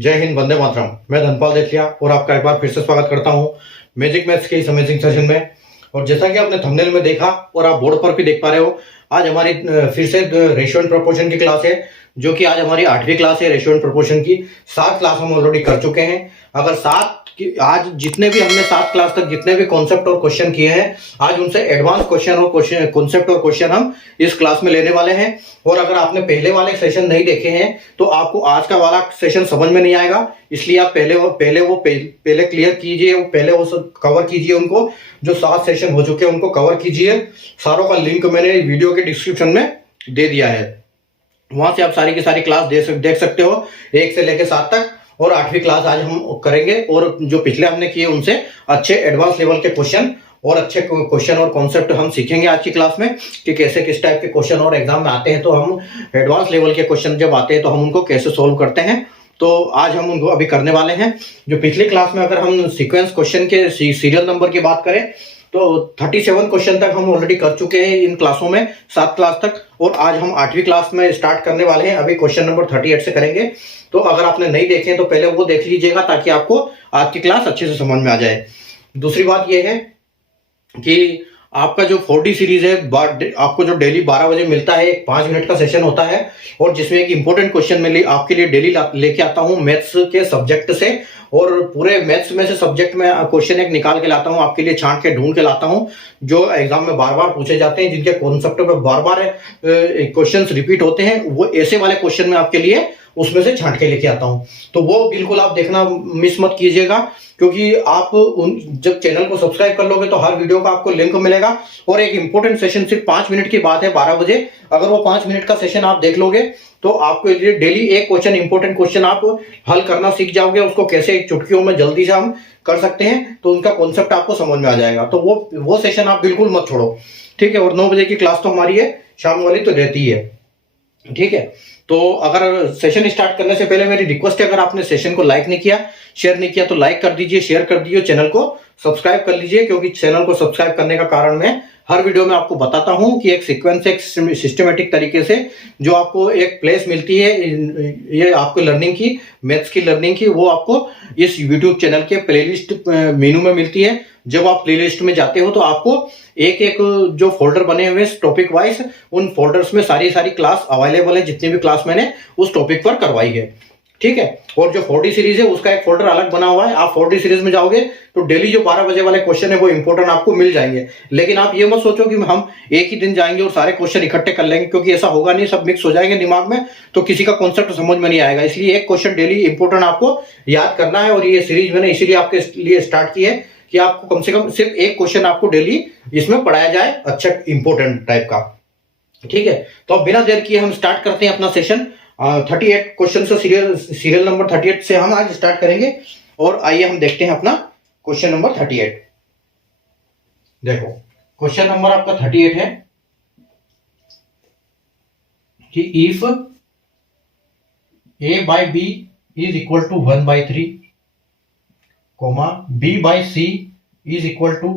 जय हिंद, वंदे मातरम। मैं धनपाल देथिया और आपका एक बार फिर से स्वागत करता हूं मैजिक मैथ्स के इस अमेजिंग सेशन में। और जैसा कि आपने थंबनेल में देखा और आप बोर्ड पर भी देख पा रहे हो, आज हमारी फिर से रेशियो एंड प्रोपोर्शन की क्लास है, जो कि आज हमारी 8वीं क्लास है रेशियो एंड प्रोपोर्शन की। 7 क्लास हम ऑलरेडी कर चुके हैं। अगर आज जितने भी हमने 7 क्लास तक जितने भी कॉन्सेप्ट और क्वेश्चन किए हैं, आज उनसे एडवांस क्वेश्चन और कॉन्सेप्ट और क्वेश्चन हम इस क्लास में लेने वाले हैं। और अगर आपने पहले वाले सेशन नहीं देखे हैं तो आपको आज का वाला सेशन समझ में नहीं आएगा, इसलिए आप पहले क्लियर कीजिए, पहले वो सब कवर कीजिए। उनको जो 7 सेशन हो चुके हैं उनको कवर कीजिए। सारों का लिंक मैंने वीडियो के डिस्क्रिप्शन में दे दिया है, वहां से आप सारी की सारी क्लास देख सकते हो, 1 से लेकर 7 तक। और 8वीं क्लास आज हम करेंगे और जो पिछले हमने किए उनसे अच्छे एडवांस लेवल के क्वेश्चन और अच्छे क्वेश्चन और कॉन्सेप्ट हम सीखेंगे आज की क्लास में, कि कैसे किस टाइप के क्वेश्चन और एग्जाम में आते हैं। तो हम एडवांस लेवल के क्वेश्चन जब आते हैं तो हम उनको कैसे सोल्व करते हैं, तो आज हम उनको अभी करने वाले हैं। जो पिछली क्लास में अगर हम सीक्वेंस क्वेश्चन के सीरियल नंबर की बात करें तो 37 क्वेश्चन तक हम ऑलरेडी कर चुके हैं इन क्लासों में, 7 क्लास तक। और आज हम 8वीं क्लास में स्टार्ट करने वाले हैं, अभी क्वेश्चन नंबर 38 से करेंगे। तो अगर आपने नहीं देखे तो पहले वो देख लीजिएगा, ताकि आपको आज की क्लास अच्छे से समझ में आ जाए। दूसरी बात यह है कि आपका जो 4D सीरीज है, आपको जो डेली 12 बजे मिलता है, एक 5 मिनट का सेशन होता है, और जिसमें एक इंपॉर्टेंट क्वेश्चन मैं आपके लिए डेली लेके आता हूं मैथ्स के सब्जेक्ट से। और पूरे मैथ्स में से सब्जेक्ट में क्वेश्चन एक निकाल के लाता हूं, आपके लिए छांट के ढूंढ के लाता हूं, जो एग्जाम में बार बार पूछे जाते हैं, जिनके कॉन्सेप्ट पे बार बार क्वेश्चन रिपीट होते हैं। वो ऐसे वाले क्वेश्चन में आपके लिए उसमें से छांट के लेके आता हूं, तो वो बिल्कुल आप देखना मिस मत कीजिएगा, क्योंकि आप जब चैनल को सब्सक्राइब कर लोगे तो हर वीडियो का आपको लिंक मिलेगा। और एक इंपॉर्टेंट सेशन सिर्फ 5 मिनट की बात है, 12 बजे। अगर वो 5 मिनट का सेशन आप देख लोगे तो आपको डेली एक क्वेश्चन, इंपॉर्टेंट क्वेश्चन आप हल करना सीख जाओगे। उसको कैसे चुटकियों में जल्दी से हम कर सकते हैं, तो उनका कॉन्सेप्ट आपको समझ में आ जाएगा। तो वो सेशन आप बिल्कुल मत छोड़ो, ठीक है। और 9 बजे की क्लास तो हमारी है, शाम वाली तो रहती है, ठीक है। तो अगर सेशन स्टार्ट करने से पहले मेरी रिक्वेस्ट है, अगर आपने सेशन को लाइक नहीं किया, शेयर नहीं किया, तो लाइक कर दीजिए, शेयर कर दीजिए, चैनल को सब्सक्राइब कर लीजिए। क्योंकि चैनल को सब्सक्राइब करने का कारण मैं हर वीडियो में आपको बताता हूं कि एक सीक्वेंस, एक सिस्टमेटिक तरीके से जो आपको एक प्लेस मिलती है, ये आपको लर्निंग की, मैथ्स की लर्निंग की, वो आपको इस यूट्यूब चैनल के प्लेलिस्ट मेनू में मिलती है। जब आप प्लेलिस्ट में जाते हो तो आपको एक एक जो फोल्डर बने हुए टॉपिक वाइज, उन फोल्डर्स में सारी क्लास अवेलेबल है, जितनी भी क्लास मैंने उस टॉपिक पर करवाई है, ठीक है। और जो 4D सीरीज है उसका एक फोल्डर अलग बना हुआ है। आप 4D सीरीज में जाओगे तो डेली जो 12 बजे वाले क्वेश्चन है वो इंपॉर्टेंट आपको मिल जाएंगे। लेकिन आप ये मत सोचो कि हम एक ही दिन जाएंगे और सारे क्वेश्चन इकट्ठे कर लेंगे, क्योंकि ऐसा होगा नहीं, सब मिक्स हो जाएंगे दिमाग में, तो किसी का कॉन्सेप्ट समझ में नहीं आएगा। इसलिए एक क्वेश्चन डेली इंपॉर्टेंट आपको याद करना है। और ये सीरीज मैंने इसीलिए आपके लिए स्टार्ट की है कि आपको कम से कम सिर्फ एक क्वेश्चन आपको डेली इसमें पढ़ाया जाए, अच्छा इंपॉर्टेंट टाइप का, ठीक है। तो अब बिना देर किए हम स्टार्ट करते हैं अपना सेशन। 38 क्वेश्चन से सीरियल नंबर 38 से हम आज स्टार्ट करेंगे। और आइए हम देखते हैं अपना क्वेश्चन नंबर 38। देखो क्वेश्चन नंबर आपका 38 है कि if a by b is equal to 1/3, b by c is equal to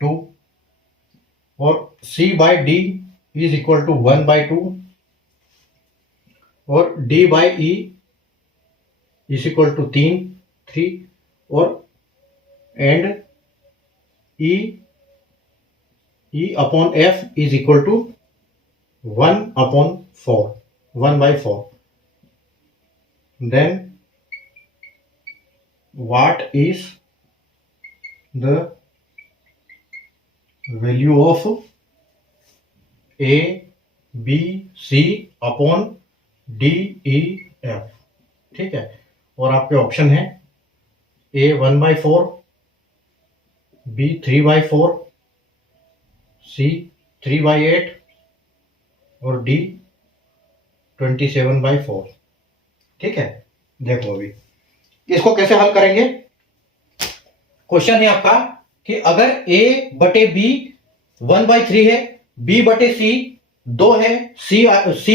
2, और c by d is equal to 1/2, और d by e is equal to 3, और and e upon f is equal to 1/4. Then what is the value of a, b, c upon d, e, f, ठीक है। और आपके option है a 1/4, b 3/4, c 3/8, और d 27/4, ठीक है। देखो अभी इसको कैसे हल करेंगे। क्वेश्चन है आपका कि अगर a बटे b 1/3 है, b बटे c 2 है, c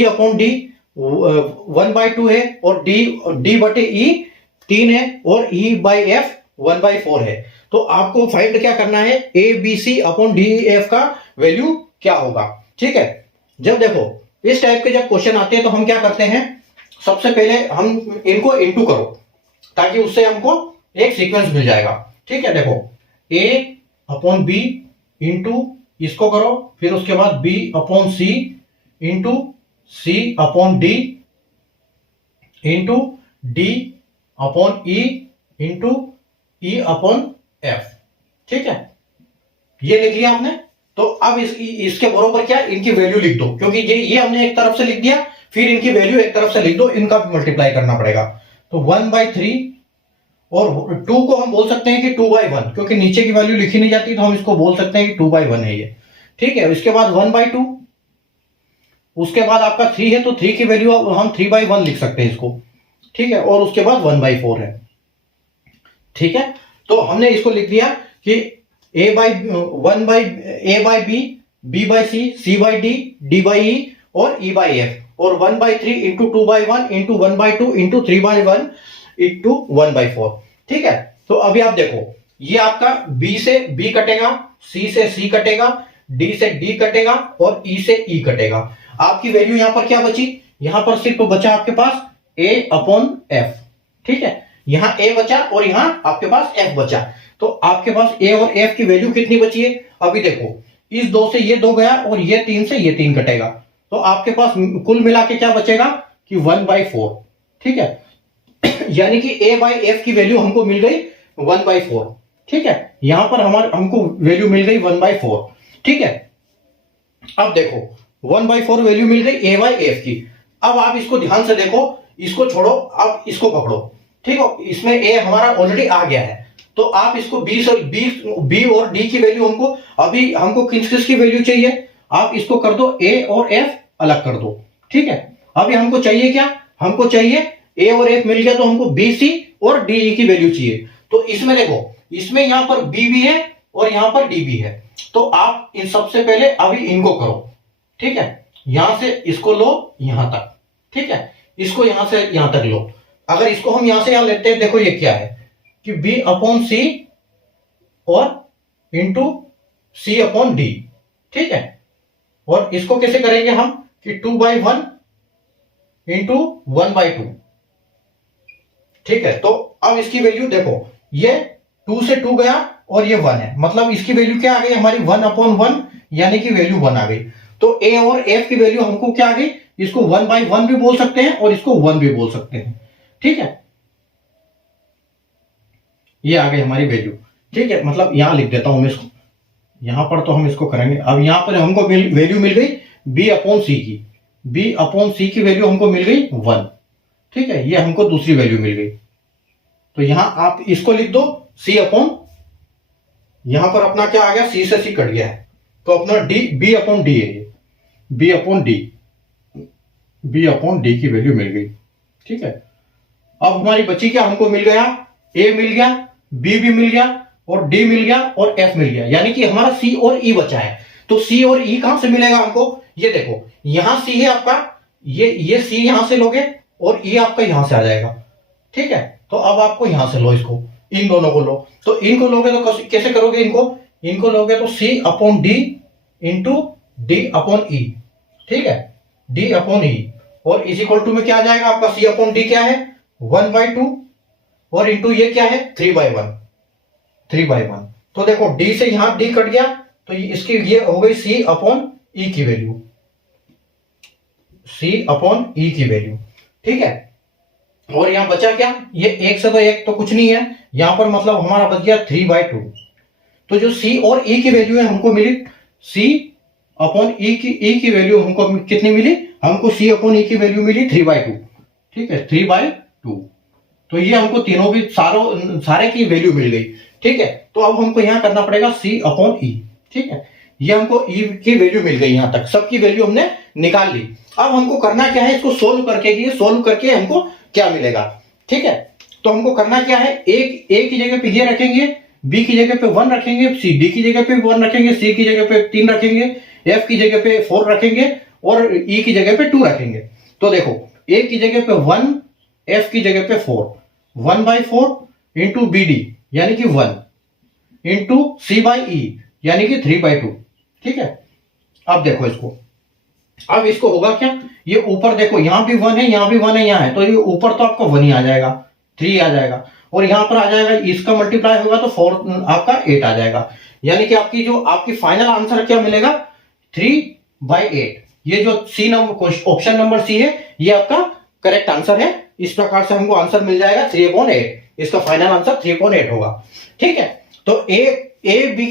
अपॉन d 1/2 है, और d बटे e 3 है, और e बाई f 1/4 है। तो आपको फाइंड क्या करना है, a b c upon d f का वैल्यू क्या होगा, ठीक है। जब देखो इस टाइप के जब क्वेश्चन आते हैं तो हम क्या करते हैं, सबसे पहले हम इनको इनटू करो, ताकि उससे हमको एक सीक्वेंस मिल जाएगा। ठीक है, देखो a अपॉन बी इंटू इसको करो, फिर उसके बाद b upon c into c upon d into d upon e into e upon f. ठीक है, ये लिख लिया आपने। तो अब इसके बराबर क्या, इनकी वैल्यू लिख दो, क्योंकि ये हमने एक तरफ से लिख दिया, फिर इनकी वैल्यू एक तरफ से लिख दो, इनका भी मल्टीप्लाई करना पड़ेगा। तो 1/3 और 2 को हम बोल सकते हैं कि 2/1, क्योंकि नीचे की वैल्यू लिखी नहीं जाती, तो हम इसको बोल सकते हैं कि 2/1 है ये। ठीक है, इसके बाद 1/2, उसके बाद आपका 3 है, तो 3 की वैल्यू हम 3/1 लिख सकते हैं इसको। ठीक है, और उसके बाद 1/4 है। ठीक है, तो हमने इसको लिख दिया कि a by b, b by c, c by d, d by e और e by f, और 1/3 इंटू 2/1 इंटू 1/2 इंटू 3/1 इंटू 1/4। ठीक है, तो अभी आप देखो, ये आपका b से b कटेगा, c से c कटेगा, d से d कटेगा और e से e कटेगा। आपकी वैल्यू यहां पर क्या बची, यहां पर सिर्फ बचा आपके पास a अपॉन f। ठीक है, यहां a बचा और यहां आपके पास f बचा। तो आपके पास a और f की वैल्यू कितनी बची है, अभी देखो, इस 2 से ये 2 गया और ये 3 से ये 3 कटेगा, तो आपके पास कुल मिला के क्या बचेगा कि 1/4। ठीक है, यानी कि a बाई f की वैल्यू हमको मिल गई 1/4। ठीक है, यहां पर हमको वैल्यू मिल गई 1/4। ठीक है, अब देखो 1/4 वैल्यू मिल गई a बाई f की। अब आप इसको ध्यान से देखो, इसको छोड़ो, अब इसको पकड़ो। ठीक है, इसमें a हमारा ऑलरेडी आ गया है, तो आप इसको b और d की वैल्यू हमको किस की वैल्यू चाहिए, आप इसको कर दो a और f अलग कर दो। ठीक है, अभी हमको चाहिए क्या, हमको चाहिए a और f मिल गया, तो हमको b c और d e की वैल्यू चाहिए। तो इसमें देखो, इसमें यहां पर b भी है और यहां पर d भी है, तो आप इन सबसे पहले अभी इनको करो। ठीक है, यहां से इसको लो यहां तक। ठीक है, इसको यहां से यहां तक लो। अगर इसको हम यहां से यहां लेते हैं, देखो ये क्या है कि b अपॉन सी और इंटू सी अपॉन डी। ठीक है, और इसको कैसे करेंगे हम कि 2/1 इंटू 1/2। ठीक है, तो अब इसकी वैल्यू देखो, ये 2 से 2 गया और ये 1 है, मतलब इसकी वैल्यू क्या आ गई हमारी 1/1, यानी कि वैल्यू 1 आ गई। तो a और f की वैल्यू हमको क्या आ गई, इसको 1/1 भी बोल सकते हैं और इसको 1 भी बोल सकते हैं। ठीक है, ये आ गई हमारी वैल्यू। ठीक है, मतलब यहां लिख देता हूं मैं इसको, यहां पर तो हम इसको करेंगे। अब यहां पर हमको वैल्यू मिल गई b अपॉन सी की, b अपॉन सी की वैल्यू हमको मिल गई 1। ठीक है, ये हमको दूसरी वैल्यू मिल गई। तो यहां आप इसको लिख दो c अपॉन, यहां पर अपना क्या आ गया, c से c कट गया है, तो अपना b अपॉन डी है, ये b अपॉन डी की वैल्यू मिल गई। ठीक है, अब हमारी बची क्या, हमको मिल गया a मिल गया, b भी मिल गया और d मिल गया और f मिल गया, यानी कि हमारा c और e बचा है। तो c और e कहां से मिलेगा हमको, ये देखो, यहां c है आपका, ये c यहां से लोगे और e आपका यहां से आ जाएगा। ठीक है, तो अब आपको यहां से लो, इसको, इन दोनों को लो। तो इनको लोगे तो कैसे करोगे, इनको लोगे तो c upon d into d upon e। ठीक है, d अपॉन e, और इज इक्वल टू में क्या आ जाएगा आपका, c अपॉन d क्या है 1/2 और इंटू ये क्या है 3/1। तो देखो d से यहां d कट गया, तो इसकी ये हो गई c अपॉन e की वैल्यू, c अपॉन e की वैल्यू। ठीक है, और यहां बचा क्या, ये एक से तो एक तो कुछ नहीं है, यहां पर मतलब हमारा बच गया 3/2। तो जो c और e की वैल्यू है हमको मिली, c अपॉन e की वैल्यू हमको कितनी मिली, हमको c अपॉन e की वैल्यू मिली 3/2। ठीक है, 3/2। तो ये हमको तीनों भी सारे की वैल्यू मिल गई। ठीक है, तो अब हमको यहां करना पड़ेगा c अपॉन e। ठीक है, ये हमको e की वैल्यू मिल गई, यहां तक सबकी वैल्यू हमने निकाल ली। अब हमको करना क्या है, इसको सोल्व करके हमको क्या मिलेगा। ठीक है, तो हमको करना क्या है, a की जगह पे ये रखेंगे, b की जगह पे 1 रखेंगे, d की जगह पे 1 रखेंगे, c की जगह पे 3 रखेंगे, f की जगह पे 4 रखेंगे और e की जगह पे 2 रखेंगे। तो देखो, a की जगह पे 1, f की जगह पे 4, 1/4 इंटू bd यानी कि 1 इंटू c बाई e यानी कि 3/2। ठीक है, अब देखो इसको, अब इसको होगा क्या, ये ऊपर देखो, यहां भी 1 है, यहां भी 1 है, यहां है, तो ये ऊपर तो आपका 1 ही आ जाएगा। 3 आ जाएगा, और यहाँ पर आ जाएगा इसका मल्टीप्लाई होगा तो 4 आपका 8 आ जाएगा। यानी कि आपकी जो आपकी फाइनल आंसर क्या मिलेगा, 3/8। ये जो C number option number C है ये आपका करेक्ट आंसर है। इस प्रकार से हमको आंसर मिल जाएगा 3/8। इसका फाइनल आंसर 3/8 होगा। ठीक है, तो ए बी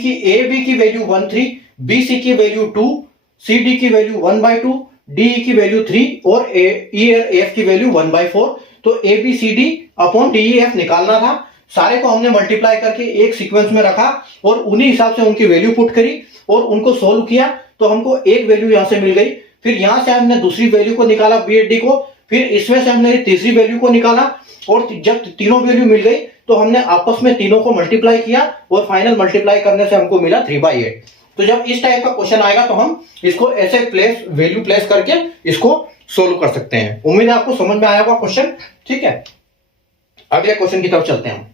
की वैल्यू 1 3, बी सी की वैल्यू 2, सी डी की वैल्यू 1/2, डी की वैल्यू 3 और ई एफ की वैल्यू 1/4। तो A B C D upon D E F निकालना था। सारे को हमने मल्टीप्लाई करके एक सीक्वेंस में रखा और उन्हीं हिसाब से उनकी वैल्यू पुट करी और उनको सोल्व किया, तो हमको एक वैल्यू यहां से मिल गई। फिर यहां से हमने दूसरी वैल्यू को निकाला बी एड डी को, फिर इसमें से हमने तीसरी वैल्यू को निकाला, और जब तीनों वैल्यू मिल गई तो हमने आपस में तीनों को मल्टीप्लाई किया और फाइनल मल्टीप्लाई करने से हमको मिला 3/8। तो जब इस टाइप का क्वेश्चन आएगा तो हम इसको ऐसे वैल्यू प्लेस करके इसको सोल्व कर सकते हैं। उम्मीद है आपको समझ में आया होगा क्वेश्चन। ठीक है, अगले क्वेश्चन की तरफ चलते हैं।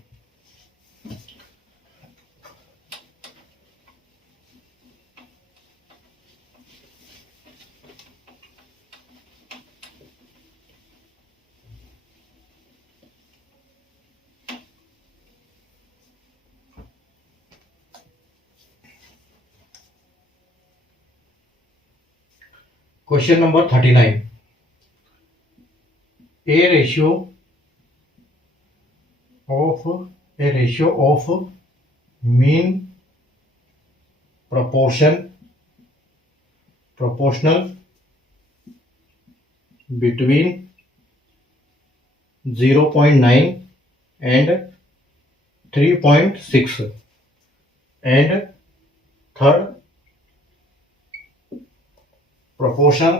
Question number 39, a ratio of mean proportional between 0.9 and 3.6 and third proportional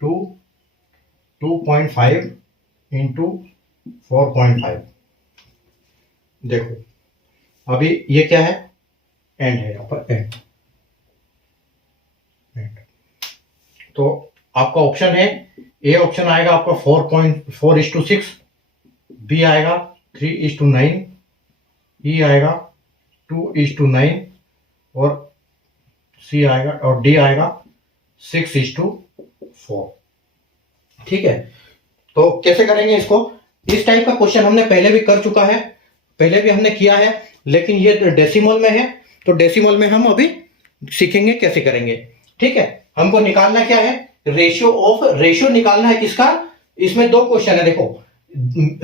to 2.5 into 4.5। देखो अभी ये क्या है, एंड है, यहाँ पर एंड। तो आपका ऑप्शन है, ए ऑप्शन आएगा आपका 4.4:6, बी आएगा 3:9, ई आएगा 2:9 और सी आएगा और डी आएगा 6:4। ठीक है, तो कैसे करेंगे इसको? इस टाइप का क्वेश्चन हमने पहले भी कर चुका है, पहले भी हमने किया है, लेकिन ये डेसिमल में है, तो डेसिमल में हम अभी सीखेंगे कैसे करेंगे। ठीक है, हमको निकालना क्या है, रेशियो निकालना है किसका, इसमें दो क्वेश्चन है। देखो,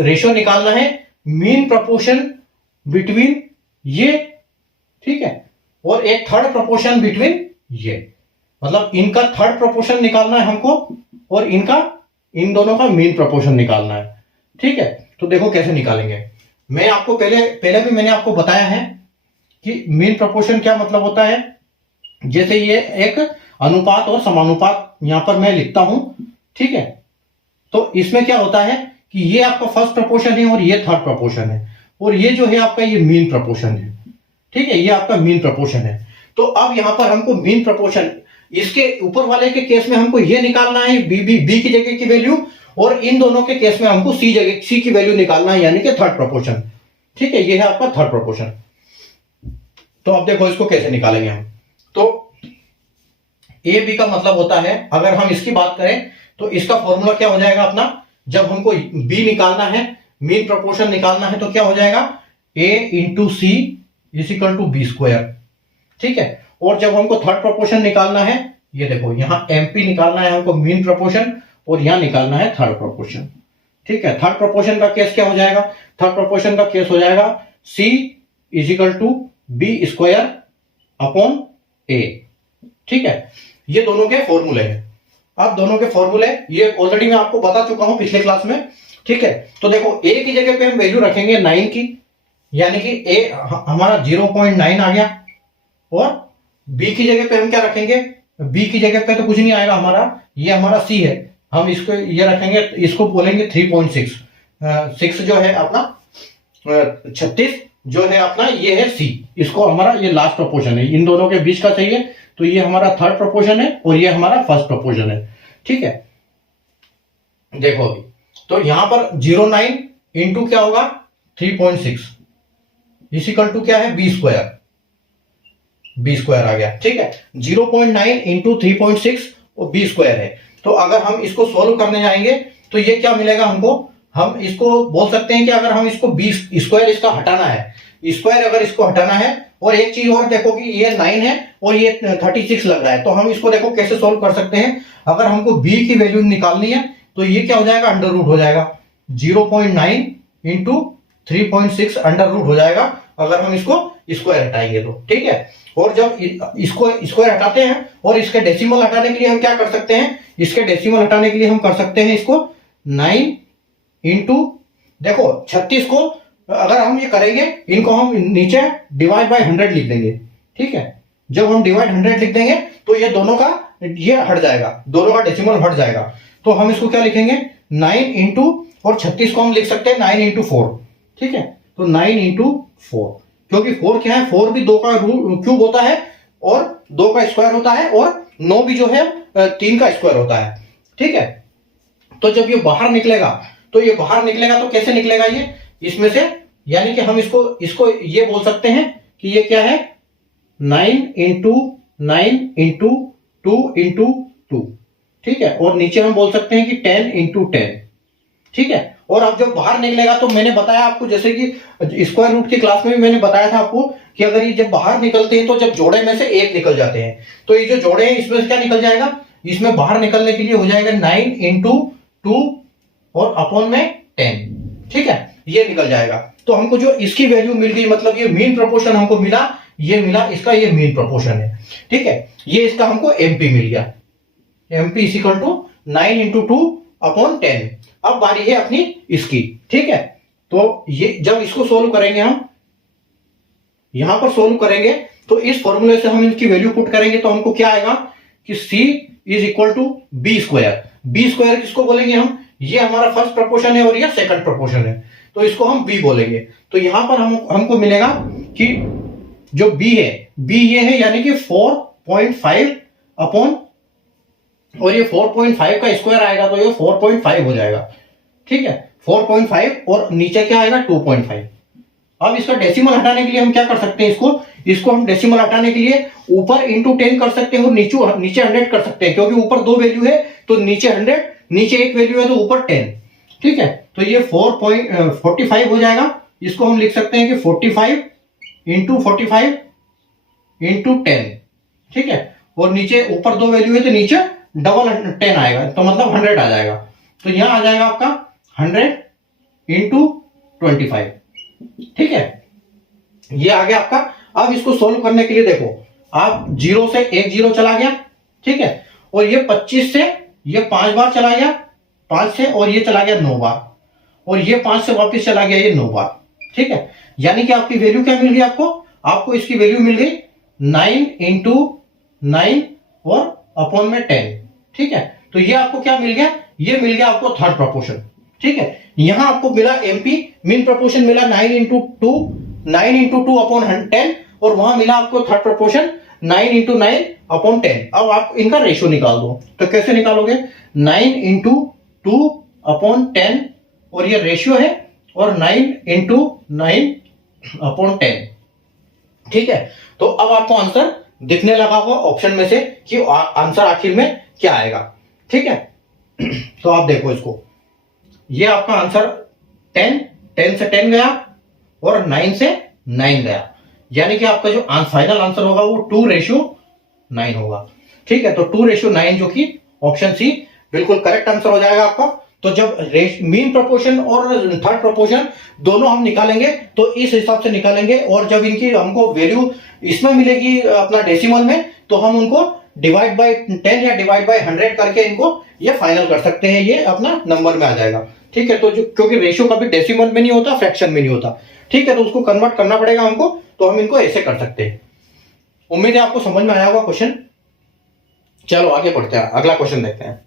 रेशियो निकालना है मीन प्रोपोर्शन बिटवीन ये, ठीक है, और एक थर्ड प्रोपोर्शन बिटवीन ये, मतलब इनका थर्ड प्रोपोर्शन निकालना है हमको और इन दोनों का मीन प्रोपोर्शन निकालना है। ठीक है, तो देखो कैसे निकालेंगे। मैं आपको पहले भी मैंने आपको बताया है कि मीन प्रोपोर्शन क्या मतलब होता है। जैसे ये एक अनुपात और समानुपात यहां पर मैं लिखता हूं, ठीक है, तो इसमें क्या होता है कि ये आपका फर्स्ट प्रोपोर्शन है और ये थर्ड प्रोपोर्शन है, और ये जो है आपका ये मीन प्रोपोर्शन है। ठीक है, ये आपका मीन प्रोपोर्शन है। तो अब यहां पर हमको मीन प्रोपोर्शन, इसके ऊपर वाले के केस में हमको ये निकालना है बी की जगह की वैल्यू, और इन दोनों के केस में हमको सी की वैल्यू निकालना है, यानी कि थर्ड प्रोपोर्शन। ठीक है, ये है आपका थर्ड प्रोपोर्शन। तो अब देखो इसको कैसे निकालेंगे हम। तो ए बी का मतलब होता है, अगर हम इसकी बात करें तो इसका फॉर्मूला क्या हो जाएगा अपना, जब हमको बी निकालना है, मीन प्रोपोर्शन निकालना है, तो क्या हो जाएगा, a into c is equal to B square. ठीक है, और जब हमको थर्ड प्रोपोर्शन निकालना है, ये देखो यहां एमपी निकालना है हमको मीन प्रोपोर्शन, और यहां निकालना है थर्ड प्रोपोर्शन। ठीक है, थर्ड प्रोपोर्शन का केस क्या हो जाएगा, थर्ड प्रोपोर्शन का केस हो जाएगा c is equal to B square upon a. ठीक है, ये दोनों के फॉर्मूले हैं। अब दोनों के फॉर्मूले ये ऑलरेडी मैं आपको बता चुका हूं पिछले क्लास में। ठीक है, तो देखो ए की जगह पे हम वैल्यू रखेंगे 9 की, यानी कि ए हमारा 0.9 आ गया, और बी की जगह पे हम क्या रखेंगे, बी की जगह पे तो कुछ नहीं आएगा हमारा, ये हमारा सी है, हम इसको ये रखेंगे, इसको बोलेंगे 3.6। 6 जो है अपना 36 जो है अपना, ये है सी, इसको हमारा ये लास्ट प्रोपोर्शन है, इन दोनों के बीच का चाहिए, तो ये हमारा थर्ड प्रोपोर्शन है और ये हमारा फर्स्ट प्रोपोर्शन है। ठीक है, देखो अभी तो यहां पर 0.9 इंटू क्या होगा 3.6 इज इक्वल टू क्या है बी स्क्वायर, बी स्क्वायर आ गया। ठीक है, 0.9 इंटू 3.6 और बी स्क्वायर है, तो अगर हम इसको सोल्व करने जाएंगे तो ये क्या मिलेगा हमको, हम इसको बोल सकते हैं कि अगर हम इसको 20 स्क्वायर इसका हटाना है, स्क्वायर अगर इसको हटाना है, और एक चीज और देखो कि ये 9 है और ये 36 लग रहा है, तो हम इसको देखो कैसे सोल्व कर सकते हैं। अगर हमको b की वैल्यू निकालनी है तो ये क्या हो जाएगा, अंडर रूट हो जाएगा, 0.9 इंटू 3.6 अंडर रूट हो जाएगा अगर हम इसको स्क्वायर हटाएंगे तो, ठीक है। और जब इसको स्क्वायर हटाते हैं और इसके डेसिमल हटाने के लिए हम क्या कर सकते हैं, इसके डेसिमल हटाने के लिए हम कर सकते हैं इसको 9 इंटू, देखो 36 को अगर हम ये करेंगे, इनको हम नीचे डिवाइड बाय 100 लिख देंगे, ठीक है। जब हम डिवाइड 100 लिख देंगे तो ये दोनों का ये हट जाएगा, दोनों का डेसिमल हट जाएगा, तो हम इसको क्या लिखेंगे 9 इंटू, और 36 को हम लिख सकते हैं 9 इंटू 4, ठीक है। तो 9 इंटू 4, क्योंकि 4 क्या है, 4 भी 2 का क्यूब होता है और 2 का स्क्वायर होता है, और 9 भी जो है 3 का स्क्वायर होता है, ठीक है। तो जब ये बाहर निकलेगा तो ये बाहर निकलेगा तो कैसे निकलेगा ये इसमें से, यानी कि हम इसको ये बोल सकते हैं कि ये क्या है 9 इंटू 9 इंटू 2 इंटू 2, ठीक है। और नीचे हम बोल सकते हैं कि 10 इंटू 10, ठीक है। और अब जब बाहर निकलेगा तो मैंने बताया आपको, जैसे कि स्क्वायर रूट की क्लास में भी मैंने बताया था आपको कि अगर ये जब बाहर निकलते हैं तो जब जोड़े में से एक निकल जाते हैं, तो ये जो जोड़े हैं इसमें से क्या निकल जाएगा, इसमें बाहर निकलने के लिए हो जाएगा 9 इंटू 2 और अपॉन में 10, ठीक है, ये निकल जाएगा। तो हमको जो इसकी वैल्यू मिल गई, मतलब ये मीन प्रोपोर्शन हमको मिला, ये मिला इसका, ये मीन प्रोपोर्शन है, ठीक है। ये इसका हमको एमपी मिल गया, MP is equal to 9 into 2 upon 10। अब बारी है अपनी इसकी, ठीक है। तो ये जब इसको सोल्व करेंगे, हम यहां पर सोल्व करेंगे तो इस फॉर्मूले से हम इसकी वैल्यू पुट करेंगे तो हमको क्या आएगा कि c is equal to B square. B square किसको बोलेंगे हम, ये हमारा फर्स्ट प्रोपोर्शन है और ये सेकंड प्रोपोर्शन है, तो इसको हम b बोलेंगे। तो यहां पर हमको मिलेगा कि जो b है, b ये है यानी कि 4.5 अपॉन, और ये 4.5 का स्क्वायर आएगा तो ये 4.5 हो जाएगा, ठीक है। 4.5 और नीचे क्या आएगा 2.5। अब इसका डेसिमल हटाने के लिए हम क्या कर सकते हैं, इसको हम डेसिमल हटाने के लिए ऊपर इंटू 10 कर सकते हैं और नीचे 100 कर सकते हैं, क्योंकि ऊपर 2 वैल्यू है तो नीचे 100, नीचे एक वैल्यू है तो ऊपर 10, ठीक है। तो ये 4.45 हो जाएगा, इसको हम लिख सकते हैं कि 45 इंटू 45 इंटू 10, ठीक है। और नीचे ऊपर 2 वैल्यू है तो नीचे डबल 10 आएगा, तो मतलब 100 आ जाएगा। तो यहां आ जाएगा आपका 100 इंटू 25, ठीक है, ये आ गया आपका। अब इसको सोल्व करने के लिए देखो, आप 0 से एक 0 चला गया, ठीक है, और ये 25 से ये 5 बार चला गया, 5 से, और ये चला गया 9 बार, और ये 5 से वापस चला गया ये 9 बार, ठीक है। यानी कि आपकी वैल्यू क्या मिल गई, आपको इसकी वैल्यू मिल गई 9 इंटू 9 और अपॉन में 10, ठीक है। तो ये आपको क्या मिल गया, ये मिल गया आपको थर्ड प्रोपोर्शन, ठीक है। यहां आपको मिला एमपी, मीन प्रोपोर्शन मिला 9 इंटू 2 अपॉन 10, और वहां मिला आपको थर्ड प्रोपोर्शन 9 इंटू 9 अपॉन 10। अब आप इनका रेशियो निकाल दो, तो कैसे निकालोगे, 9 इंटू 2 अपॉन 10, और ये रेशियो है, और 9 इंटू 9 अपॉन 10, ठीक है। तो अब आपको आंसर दिखने लगा होगा ऑप्शन में से कि आंसर आखिर में क्या आएगा, ठीक है। तो आप देखो इसको, ये आपका आंसर 10 से 10 गया और 9 से 9 गया, यानी कि आपका जो फाइनल आंसर होगा वो 2:9 होगा, ठीक है। तो 2:9 जो कि ऑप्शन सी बिल्कुल करेक्ट आंसर हो जाएगा आपका। तो जब मीन प्रोपोर्शन और थर्ड प्रोपोर्शन दोनों हम निकालेंगे तो इस हिसाब से निकालेंगे, और जब इनकी हमको वैल्यू इसमें मिलेगी अपना डेसिमल में, तो हम उनको डिवाइड बाय 10 या डिवाइड बाय 100 करके इनको ये फाइनल कर सकते हैं, ये अपना नंबर में आ जाएगा, ठीक है। तो क्योंकि रेशियो कभी डेसिमल में नहीं होता, फ्रैक्शन में नहीं होता, ठीक है, तो उसको कन्वर्ट करना पड़ेगा हमको, तो हम इनको ऐसे कर सकते हैं। उम्मीद है आपको समझ में आया होगा क्वेश्चन। चलो आगे बढ़ते हैं, अगला क्वेश्चन देखते हैं।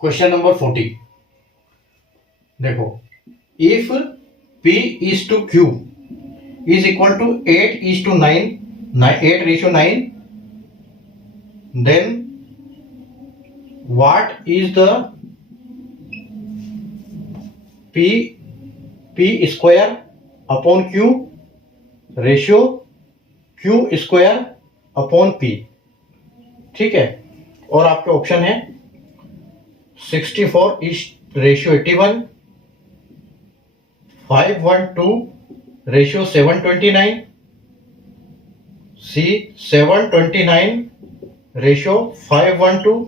क्वेश्चन नंबर 40, देखो, if P is to Q is equal to 8 is to 9, 8:9, then what is the P square upon Q ratio Q square upon P। ठीक है, और आपके ऑप्शन है 64 is ratio 81, 512 ratio 729, C 729 ratio 512,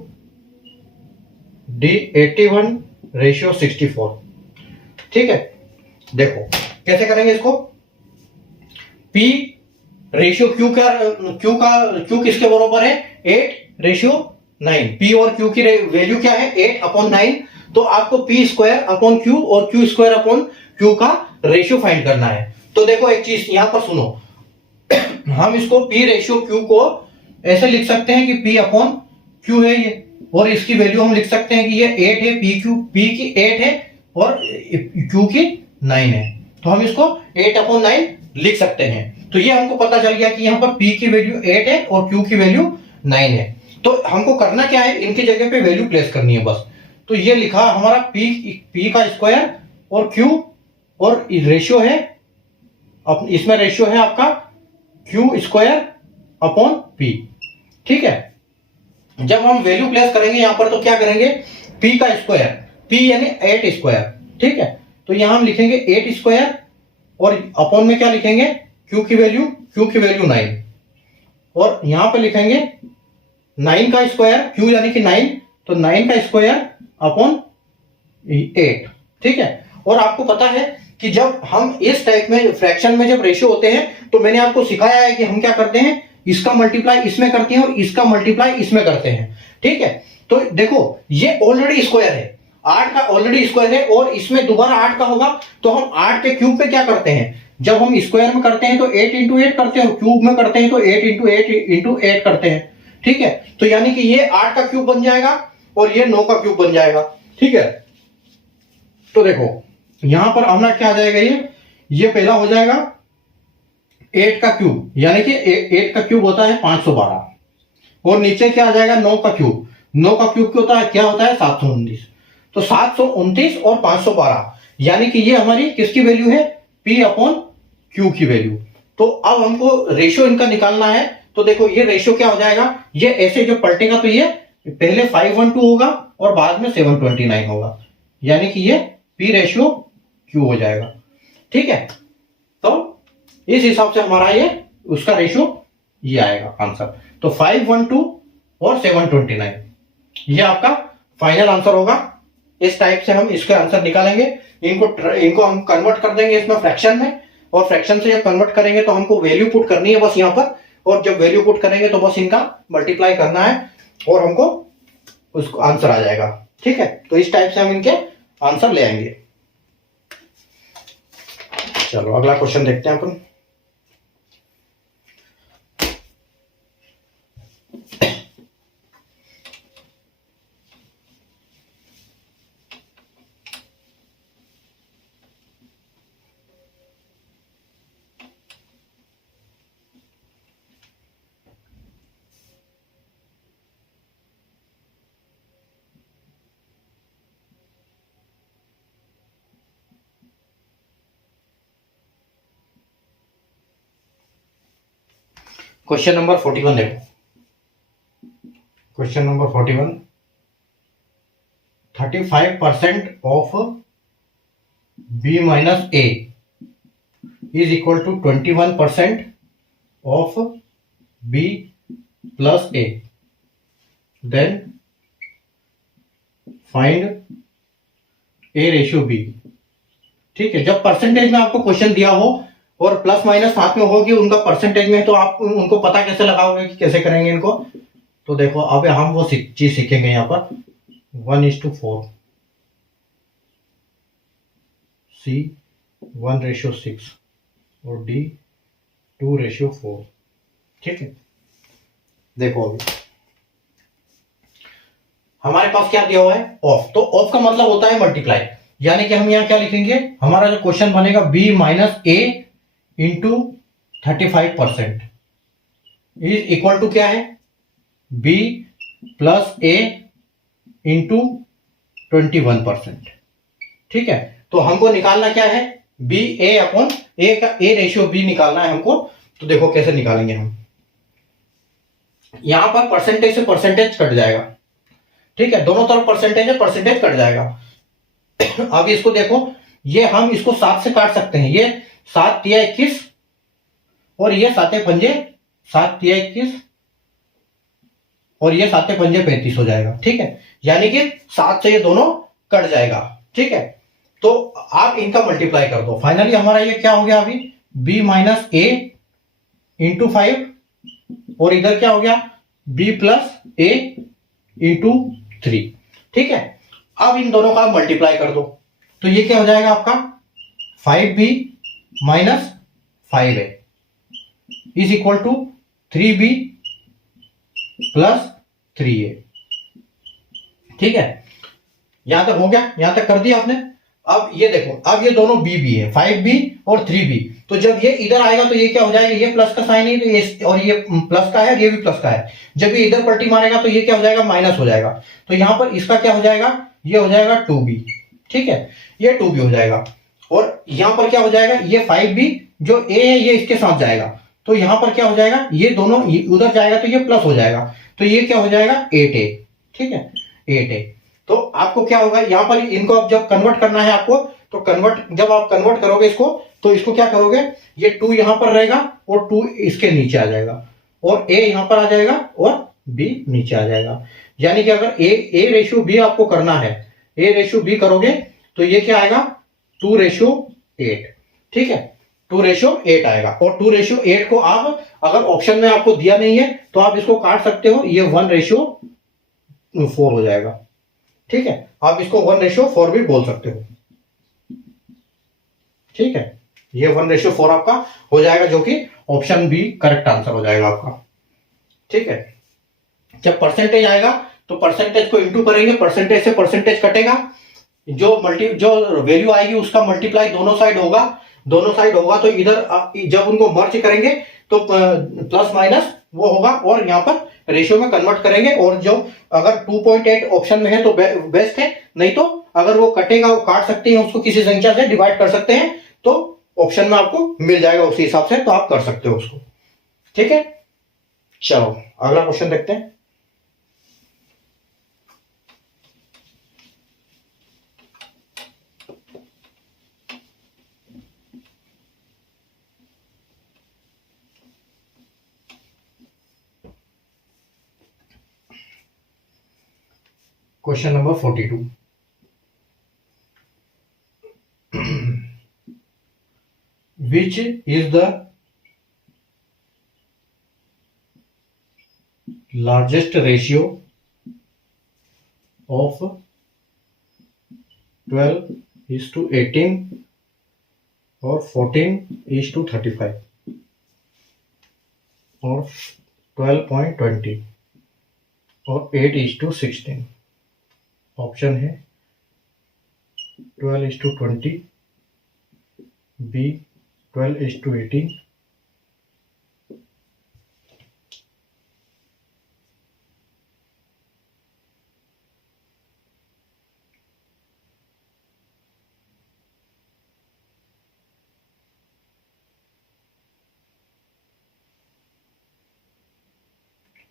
D 81 ratio 64। ठीक है, देखो कैसे करेंगे इसको। P रेशियो Q किसके बराबर है, 8:9। P और Q की वैल्यू क्या है, 8/9। तो आपको P स्क्वायर अपॉन Q और Q स्क्वायर अपॉन Q का रेशियो फाइंड करना है। तो देखो एक चीज यहां पर सुनो, हम इसको P रेशियो Q को ऐसे लिख सकते हैं कि P अपॉन Q है ये, और इसकी वैल्यू हम लिख सकते हैं कि ये 8 है, P की 8 है और Q की 9 है। तो हम इसको 8/9 लिख सकते हैं। तो ये हमको पता चल गया कि यहाँ पर P की वैल्यू 8 है और Q की वैल्यू 9 है। तो हमको करना क्या है, इनकी जगह पे वैल्यू प्लेस करनी है बस। तो ये लिखा हमारा P का स्क्वायर और Q, और रेशियो है, इसमें रेशियो है आपका Q स्क्वायर अपॉन P। ठीक है, जब हम वैल्यू प्लेस करेंगे यहां पर तो क्या करेंगे, P का स्क्वायर, P यानी 8 स्क्वायर। ठीक है, तो यहां हम लिखेंगे 8 स्क्वायर और अपॉन में क्या लिखेंगे, Q की वैल्यू 9, और यहां पे लिखेंगे 9 का स्क्वायर, Q यानी कि 9, तो 9 का स्क्वायर अपॉन 8। ठीक है, और आपको पता है कि जब हम इस टाइप में फ्रैक्शन में जब रेशियो होते हैं तो मैंने आपको सिखाया है कि हम क्या करते हैं, इसका मल्टीप्लाई इसमें करते हैं और इसका मल्टीप्लाई इसमें करते हैं। ठीक है, तो देखो ये ऑलरेडी स्क्वायर है, 8 का ऑलरेडी स्क्वायर है और इसमें दोबारा 8 का होगा, तो हम 8 के क्यूब पे क्या करते हैं, जब हम स्क्वायर में करते हैं तो 8 इंटू 8 करते हैं और क्यूब में करते हैं तो 8 इंटू 8 करते हैं। ठीक है, तो यानी कि ये 8 का क्यूब बन जाएगा और ये 9 का क्यूब बन जाएगा। ठीक है, तो देखो यहां पर हमारा क्या आ जाएगा, ये पहला हो जाएगा 8 का क्यूब, यानी कि 8 का क्यूब होता है 512, और नीचे क्या आ जाएगा 9 का क्यूब, 9 का क्यूब क्या होता है 729। तो 729 और 512, यानी कि ये हमारी किसकी वैल्यू है, P अपॉन Q की वैल्यू। तो अब हमको रेशियो इनका निकालना है। तो देखो ये रेशियो क्या हो जाएगा, ये ऐसे जो पलटेगा तो ये पहले 512 होगा और बाद में 729 होगा, यानी कि ये P रेशियो Q हो जाएगा। ठीक है, तो इस हिसाब से हमारा ये उसका रेशियो ये आएगा आंसर। तो 512 और 729 ये आपका फाइनल आंसर होगा। इस टाइप से हम इसके आंसर निकालेंगे। इनको हम कन्वर्ट कर देंगे इसमें फ्रैक्शन में, और फ्रैक्शन से जब कन्वर्ट करेंगे तो हमको वैल्यू पुट करनी है बस यहाँ पर, और जब वैल्यू पुट करेंगे तो बस इनका मल्टीप्लाई करना है और हमको उसको आंसर आ जाएगा। ठीक है, तो इस टाइप से हम इनके आंसर ले आएंगे। चलो अगला क्वेश्चन देखते हैं अपन। क्वेश्चन नंबर 41 देखो, question number 41, 35% of B minus A is equal to 21% of B plus A, then find A ratio B। ठीक है, जब परसेंटेज में आपको क्वेश्चन दिया हो और प्लस माइनस साथ में होगी, उनका परसेंटेज में, तो आप उनको पता कैसे लगाओगे कि कैसे करेंगे इनको। तो देखो अब हम वो चीज सीखेंगे यहाँ पर, 1:4, C 1:6 और D 2:4। ठीक है, देखो अभी हमारे पास क्या दिया हुआ है, ऑफ। तो ऑफ का मतलब होता है मल्टीप्लाई। यानी कि हम यहाँ क्या लिखेंगे, हमारा जो क्वेश्चन बनेगा b minus A into 35% is equal to क्या है, b प्लस ए इंटू 21%। ठीक है, तो हमको निकालना क्या है, बी ए अपॉन ए का ए रेशियो बी निकालना है हमको। तो देखो कैसे निकालेंगे हम, यहां पर परसेंटेज से परसेंटेज कट जाएगा। ठीक है, दोनों तरफ परसेंटेज है, परसेंटेज कट जाएगा। अब इसको देखो, ये हम इसको 7 से काट सकते हैं, ये 7 तिया 21 और ये 7 पंजे 7 तिया 21 और ये 7 पंजे 35 हो जाएगा। ठीक है, यानी कि 7 से ये दोनों कट जाएगा। ठीक है, तो आप इनका मल्टीप्लाई कर दो, फाइनली हमारा ये क्या हो गया अभी, b माइनस ए इंटू 5 और इधर क्या हो गया, b प्लस ए इंटू 3। ठीक है, अब इन दोनों का मल्टीप्लाई कर दो, तो ये क्या हो जाएगा आपका 5b minus 5a is equal to 3b plus 3a। ठीक है, यहां तक हो गया, यहां तक कर दिया आपने। अब ये देखो, अब ये दोनों b भी है, 5b और 3b, तो जब ये इधर आएगा तो ये क्या हो जाएगा, ये प्लस का साइन है तो ये, और ये प्लस का है और ये भी प्लस का है। जब ये इधर पलटी मारेगा तो ये क्या हो जाएगा, माइनस हो जाएगा। तो यहां पर इसका क्या हो जाएगा, ये हो जाएगा 2b। ठीक है, ये 2b हो जाएगा, और यहां पर क्या हो जाएगा, ये 5b जो a है ये इसके साथ जाएगा, तो यहां पर क्या हो जाएगा, ये दोनों उधर जाएगा तो ये प्लस हो जाएगा, तो ये क्या हो जाएगा 8a। ठीक है, 8a। तो आपको क्या होगा, यहां पर इनको अब जब कन्वर्ट करना है आपको, तो जब आप कन्वर्ट करोगे इसको, तो इसको क्या करोगे, ये 2 यहां पर रहेगा और 2 इसके नीचे आ जाएगा, और a यहां पर आ जाएगा और b नीचे आ जाएगा। यानी कि अगर a रेशियो b आपको करना है, a रेशियो b करोगे तो ये क्या आएगा, 2:8। ठीक है, 2:8 आएगा, और 2:8 को आप अगर ऑप्शन में आपको दिया नहीं है तो आप इसको काट सकते हो, ये 1:4 हो जाएगा। ठीक है, आप इसको 1:4 भी बोल सकते हो। ठीक है, ये 1:4 आपका हो जाएगा, जो कि ऑप्शन बी करेक्ट आंसर हो जाएगा आपका। ठीक है, जब परसेंटेज आएगा तो परसेंटेज को इंटू करेंगे, परसेंटेज से परसेंटेज कटेगा, जो वैल्यू आएगी उसका मल्टीप्लाई दोनों साइड होगा, तो इधर जब उनको मर्ज करेंगे तो प्लस माइनस वो होगा, और यहाँ पर रेशियो में कन्वर्ट करेंगे, और जो अगर 2.8 ऑप्शन में है तो बेस्ट है, नहीं तो अगर वो कटेगा, वो काट सकते हैं, उसको किसी संख्या से डिवाइड कर सकते हैं, तो ऑप्शन में आपको मिल जाएगा उसी हिसाब से, तो आप कर सकते हो उसको। ठीक है, चलो अगला क्वेश्चन देखते हैं। Question number 42. Which is the largest ratio of 12:18 or 14:35 or 12.20 और 8:16? ऑप्शन है 12:20, बी 12:18,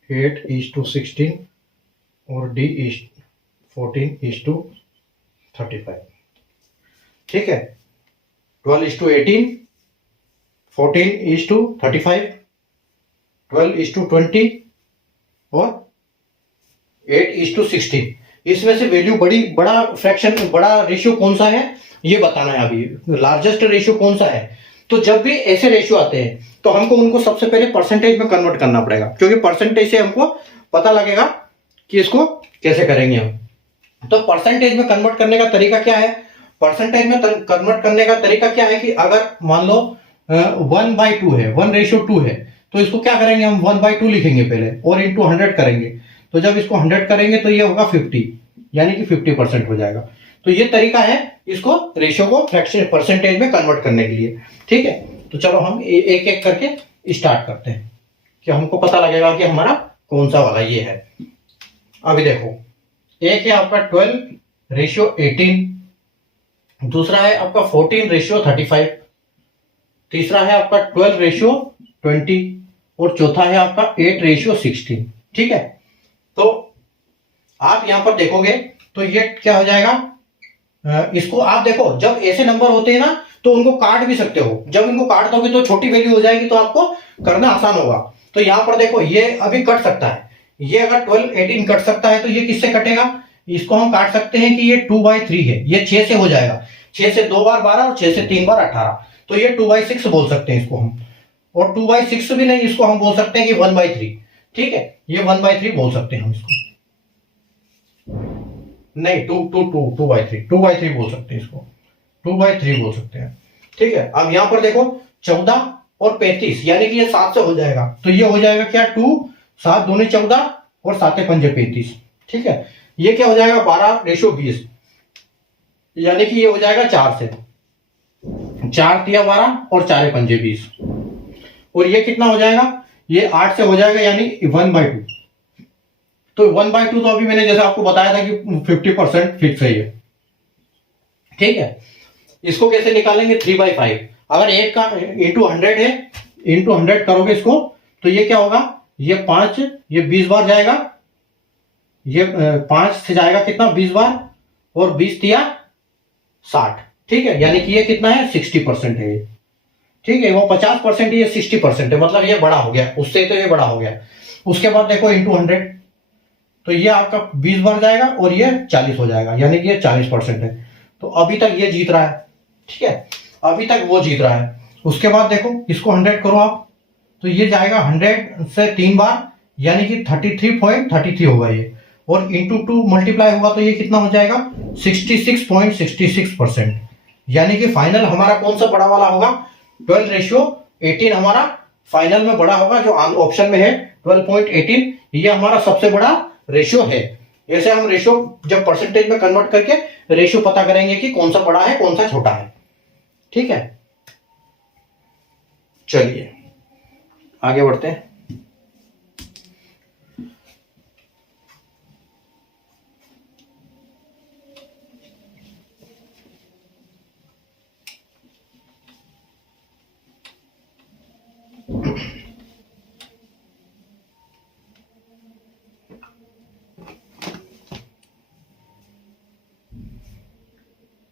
एट इज टू 16 और डी इज 14:35। ठीक है, 12:18, 14:35, 12:20 और 8:16। इसमें से वैल्यू बड़ा फ्रैक्शन, बड़ा रेशियो कौन सा है ये बताना है अभी, लार्जेस्ट रेशियो कौन सा है। तो जब भी ऐसे रेशियो आते हैं तो हमको उनको सबसे पहले परसेंटेज में कन्वर्ट करना पड़ेगा, क्योंकि परसेंटेज से हमको पता लगेगा कि इसको कैसे करेंगे हम। तो परसेंटेज में कन्वर्ट करने का तरीका क्या है, परसेंटेज में कन्वर्ट करने का तरीका क्या है कि अगर मान लो 1/2 है, 1:2 है, तो इसको क्या करेंगे हम 1/2 लिखेंगे पहले और इंटू 100 करेंगे। तो जब इसको 100 करेंगे तो ये होगा 50, यानी कि 50% हो जाएगा। तो ये तरीका है इसको रेशियो को फ्रैक्शन परसेंटेज में कन्वर्ट करने के लिए। ठीक है, तो चलो हम एक एक करके स्टार्ट करते हैं कि हमको पता लगेगा कि हमारा कौन सा वाला ये है। अभी देखो, एक है आपका 12:18, दूसरा है आपका 14:35, तीसरा है आपका 12:20 और चौथा है आपका 8:16। ठीक है, तो आप यहां पर देखोगे तो ये क्या हो जाएगा, इसको आप देखो, जब ऐसे नंबर होते हैं ना तो उनको काट भी सकते हो, जब इनको काट दोगे तो छोटी वैल्यू हो जाएगी, तो आपको करना आसान होगा। तो यहां पर देखो ये अभी कट सकता है, ये अगर 12:18 कट सकता है तो ये किससे कटेगा, इसको हम काट सकते हैं कि ये 2/3 है, ये 6 से हो जाएगा, 6 से 2 बार 12 और 6 से 3 बार 18, तो ये 2/6 बोल सकते हैं इसको हम। और 2/6 भी नहीं, इसको हम बोल सकते हैं कि 1/3। ठीक है, ये 1/3 बोल सकते हैं हम इसको, नहीं 2/3 बोल सकते हैं इसको, 2/3 बोल सकते हैं। ठीक है, अब यहां पर देखो 14 और 35 यानी कि ये 7 से हो जाएगा, तो ये हो जाएगा क्या, 2 7 दूनी 14 और 7 पंजे 35। ठीक है, ये क्या हो जाएगा 12:20 यानी कि ये हो जाएगा 4 से, 4 तिया 12 और 4 पंजे 20, और ये कितना हो जाएगा, ये 8 से हो जाएगा यानी 1/2। तो 1/2 तो अभी मैंने जैसे आपको बताया था कि 50% फिक्स है ये। ठीक है, इसको कैसे निकालेंगे, 3/5, अगर 8 का इंटू 100 है, इंटू 100 करोगे इसको तो ये क्या होगा, ये 5, ये 20 बार जाएगा, ये 5 से जाएगा कितना 20 बार, और 20 तिया 60। ठीक है, यानी कि ये कितना है 60% है ये। ठीक है, वो 50% ये 60% है, मतलब ये बड़ा हो गया, उससे तो ये बड़ा हो गया। उसके बाद देखो इंटू 100, तो ये आपका 20 बार जाएगा और ये 40 हो जाएगा, यानी कि ये 40% है। तो अभी तक ये जीत रहा है। ठीक है, अभी तक वो जीत रहा है। उसके बाद देखो इसको 100 करो आप, तो ये जाएगा 100 से 3 बार यानी कि 33.33 होगा ये, और इंटू 2 मल्टीप्लाई होगा तो ये कितना हो जाएगा 66.66%, यानी कि फाइनल हमारा कौन सा बड़ा वाला होगा, 12:18 हमारा फाइनल में बड़ा होगा, जो ऑप्शन में है 12.18, ये हमारा सबसे बड़ा रेशियो है। ऐसे हम रेशियो जब परसेंटेज में कन्वर्ट करके रेशियो पता करेंगे कि कौन सा बड़ा है कौन सा छोटा है। ठीक है, चलिए आगे बढ़ते हैं।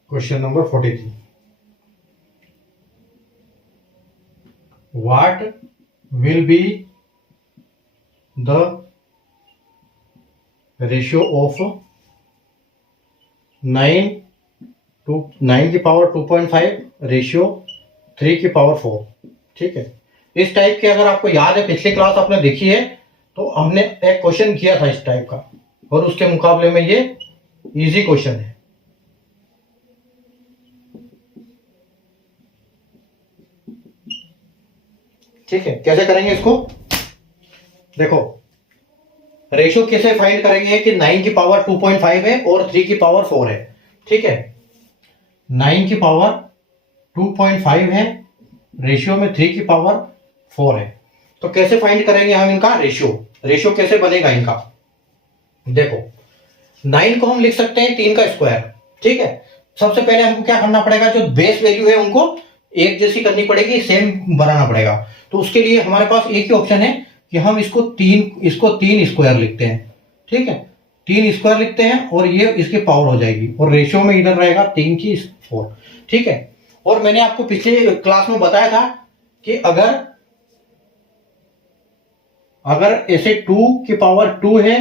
Question number 43, what will be the ratio of 9 की पावर 2.5 रेशियो 3 की पावर 4। ठीक है, इस टाइप के अगर आपको याद है, पिछली क्लास आपने देखी है तो हमने एक क्वेश्चन किया था इस टाइप का, और उसके मुकाबले में ये इजी क्वेश्चन है। ठीक है, कैसे करेंगे इसको, देखो रेशियो कैसे फाइंड करेंगे कि 9 की पावर 2.5 है और 3 की पावर 4 है। ठीक है, 9 की पावर 2.5 है, रेशियो में 3 की पावर 4 है, तो कैसे फाइंड करेंगे हम इनका रेशियो कैसे बनेगा इनका, देखो 9 को हम लिख सकते हैं 3 का स्क्वायर। ठीक है, सबसे पहले हमको क्या करना पड़ेगा, जो बेस वैल्यू है उनको एक जैसी करनी पड़ेगी, सेम बनाना पड़ेगा। तो उसके लिए हमारे पास एक ही ऑप्शन है कि हम इसको 3 स्क्वायर लिखते हैं। ठीक है, 3 स्क्वायर लिखते हैं और ये इसकी पावर हो जाएगी, और रेशियो में इधर रहेगा 3 की 4। ठीक है, और मैंने आपको पिछले क्लास में बताया था कि अगर ऐसे 2 की पावर 2 है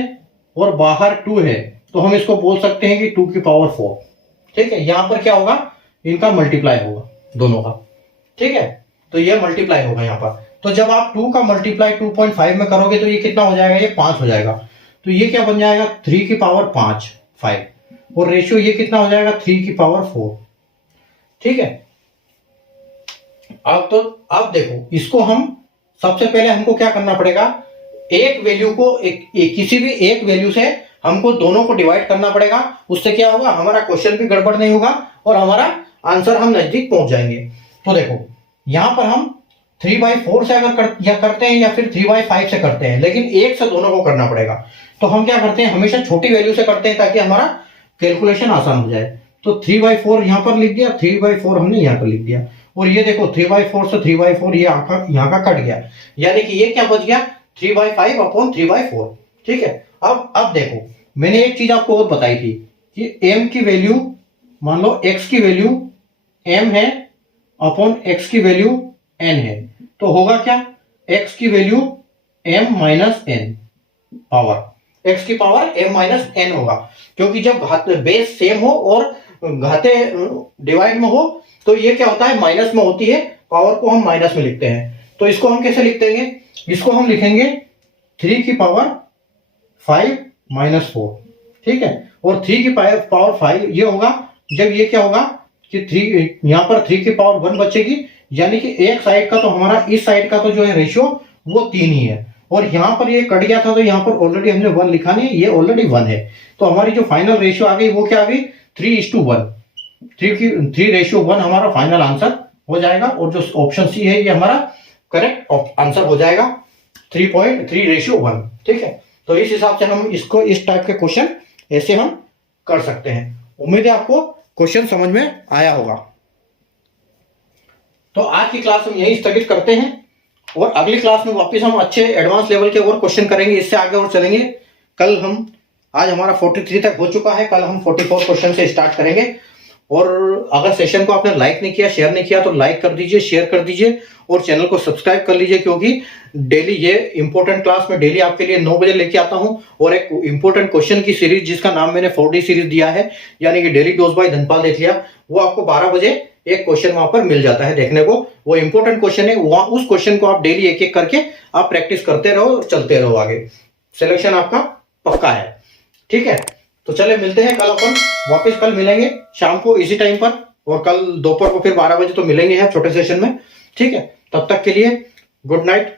और बाहर 2 है तो हम इसको बोल सकते हैं कि 2 की पावर 4। ठीक है, यहां पर क्या होगा, इनका मल्टीप्लाई होगा दोनों का। ठीक है, तो ये मल्टीप्लाई होगा यहां पर। तो जब आप 2 का मल्टीप्लाई 2.5 में करोगे तो ये कितना हो जाएगा, ये 5 हो जाएगा। तो ये क्या बन जाएगा 3 की पावर 5 और रेशियो ये कितना हो जाएगा 3 की पावर 4। ठीक है, अब देखो इसको हम सबसे पहले हमको क्या करना पड़ेगा, एक वैल्यू को किसी भी एक वैल्यू से हमको दोनों को डिवाइड करना पड़ेगा। उससे क्या होगा, हमारा क्वेश्चन भी गड़बड़ नहीं होगा और हमारा आंसर हम नजदीक पहुंच जाएंगे। तो देखो यहां पर हम 3/4 से अगर करते हैं या फिर 3/5 से करते हैं, लेकिन एक से दोनों को करना पड़ेगा। तो हम क्या करते हैं, हमेशा छोटी वैल्यू से करते हैं ताकि हमारा कैलकुलेशन आसान हो जाए। तो 3/4 यहां पर लिख दिया, 3/4 हमने यहां पर लिख दिया, और ये देखो 3/4 से 3/4 ये यहाँ का कट गया, यानी कि ये क्या बच गया 3/5 अपॉन 3/4। ठीक है, अब देखो मैंने एक चीज आपको और बताई थी कि m की वैल्यू, मान लो x की वैल्यू m है अपॉन x की वैल्यू n है, तो होगा क्या, x की value m minus n power, x की पावर m माइनस n होगा, क्योंकि जब बेस सेम हो और घाते डिवाइड में हो तो ये क्या होता है, माइनस में होती है, पावर को हम माइनस में लिखते हैं। तो इसको हम कैसे लिखते हैं, इसको हम लिखेंगे 3 की पावर 5 माइनस 4। ठीक है, और 3 की पावर 5 ये होगा जब ये क्या होगा कि 3 यहां पर 3 की पावर 1 बचेगी, यानी कि एक साइड का तो हमारा, इस साइड का तो जो है रेशियो वो 3 ही है, और यहां पर ये कट गया था तो यहां पर ऑलरेडी हमने 1 लिखा नहीं, ये ऑलरेडी 1 है। तो हमारी जो फाइनल रेशियो आ गई वो क्या आ गई 3:1, 3:1 हमारा फाइनल आंसर हो जाएगा, और जो ऑप्शन सी है ये हमारा करेक्ट आंसर हो जाएगा 3:3:1। ठीक है, तो इस हिसाब से हम इसको, इस टाइप के क्वेश्चन ऐसे हम कर सकते हैं। उम्मीद है आपको क्वेश्चन समझ में आया होगा। तो आज की क्लास हम यही स्थगित करते हैं, और अगली क्लास में वापस हम अच्छे एडवांस लेवल के और क्वेश्चन करेंगे, इससे आगे और चलेंगे। कल हम, आज हमारा 43 तक हो चुका है, कल हम 44 क्वेश्चन से स्टार्ट करेंगे। और अगर सेशन को आपने लाइक नहीं किया, शेयर नहीं किया, तो लाइक कर दीजिए, शेयर कर दीजिए, और चैनल को सब्सक्राइब कर लीजिए, क्योंकि डेली ये इंपॉर्टेंट क्लास में डेली आपके लिए 9 बजे लेके आता हूं, और एक इंपॉर्टेंट क्वेश्चन की सीरीज जिसका नाम मैंने 4D सीरीज दिया है, यानी कि डेली डोज बाय धनपाल देख लिया, वो आपको 12 बजे एक क्वेश्चन वहां पर मिल जाता है देखने को। वो इंपॉर्टेंट क्वेश्चन है, वहां उस क्वेश्चन को आप डेली एक एक करके आप प्रैक्टिस करते रहो, चलते रहो आगे, सिलेक्शन आपका पक्का है। ठीक है, तो चले मिलते हैं कल, अपन वापस कल मिलेंगे शाम को इसी टाइम पर, और कल दोपहर को फिर 12 बजे तो मिलेंगे हैं छोटे सेशन में। ठीक है, तब तक के लिए गुड नाइट।